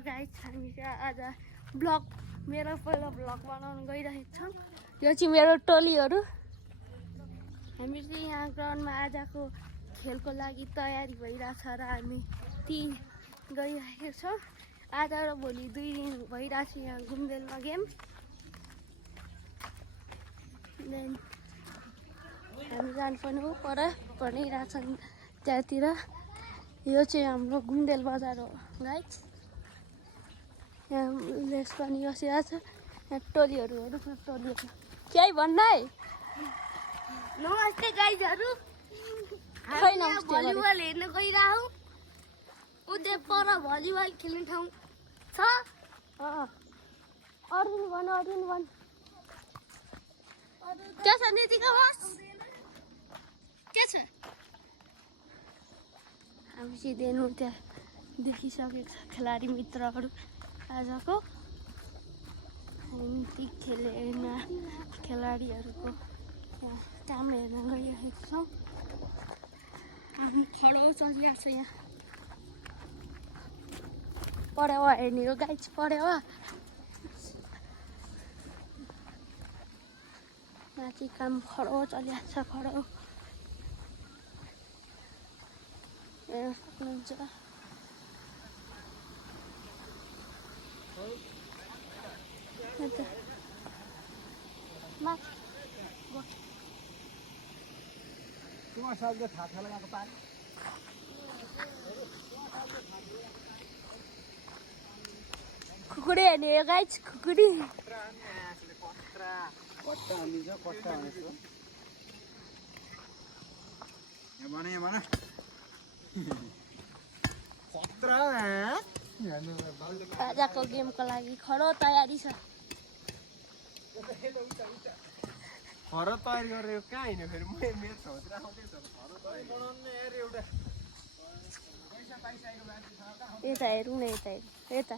Guys हामी चाहिँ आज ब्लग मेरो पहिलो ब्लग बनाउन गइरहेको छौँ। यो चाहिँ मेरो टोलीहरू। हामी चाहिँ यहाँ ग्राउन्डमा आजको खेलको लागि तयारी भइरहेछ र हामी ती गइरहेको छौँ। आज र भोलि 2 दिन भइरहेछ यहाँ घुमदेलमा गेम। देन हामी जानुपर्ने हो पर भनिरहेछन् त्यहाँतिर। यो चाहिँ हाम्रो घुमदेल बजार हो गाइस। यहाँ लेस पनि बसिरहेको छ। यहाँ टोलीहरू हेर्नु न टोलीहरू। केही भन्नु है? नमस्ते गाइजहरू। खै नमस्ते भलिबल हेर्न गइरहेको। उतै पर भलिबल खेल्ने ठाउँ छ। अर्जुन भन के छ नितिका बस? के छ? हामी सिधै त्यहाँ देखिसकेको छ खेलाडी मित्रहरू आजको। हामी ती खेल्ने खेलाडीहरूको काम हेर्न गइरहेको छौँ। खडो चलिरहेको छ यहाँ। पढेवा हेर्ने हो गाइस पढेवा। माथि काम खडो चलिरहेको छ खडो। हेर्न सक्नुहुन्छ। खुकुरी हेर्ने हो गाइस खुकुरी। आजको गेमको लागि खडो तयारी छ। खरो तयारी गरेर कहाँ हिँड्यो फेरि मेरो ठाउँतिर आउँदैछ खरो तयारी बनाउनु यार एउटा यता हेरौँ न यता हेरौँ यता।